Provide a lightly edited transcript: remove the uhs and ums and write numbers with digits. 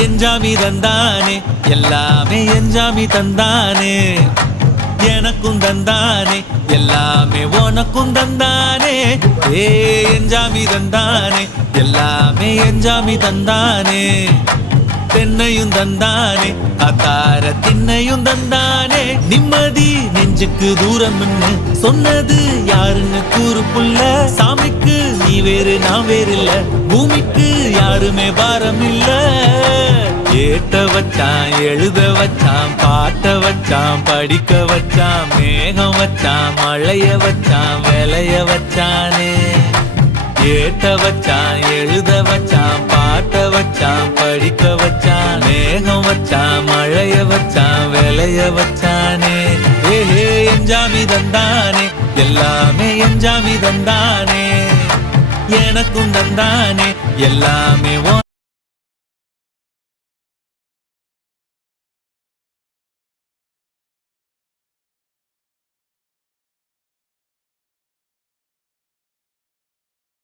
எஞ்சாமி தந்தானே எல்லாமே எஞ்சாமி தந்தானே எனக்கும் தந்தானே எல்லாமே உனக்கும் தந்தானே ஏ எஞ்சாமி தந்தானே எல்லாமே எஞ்சாமி தந்தானே தென்னையும் தந்தானே அத்தார திண்ணையும் தந்தானே நிம்மதி நெஞ்சுக்கு தூரம் சொன்னது யாருன்னு கூறு புள்ள சாமிக்கு நீ வேறு நான் வேறு இல்ல பூமிக்கு யாருமே பாரம் இல்ல ஏட்ட வச்சான் எழுத வச்சான் பாட்ட வச்சான் படிக்க வச்சான் மேகம் வச்சான் மழைய வச்சான் விளைய வச்சானே ஏட்ட வச்சான் எழுத வச்சான் பாட்ட வச்சான் படிக்க வச்சான் மேகம் வச்சான் மழைய வச்சான் விளைய வச்சானே ஏஹே எஞ்சாமி தந்தானே எல்லாமே எஞ்சாமி தந்தானே எனக்கும் தந்தானே எல்லாமே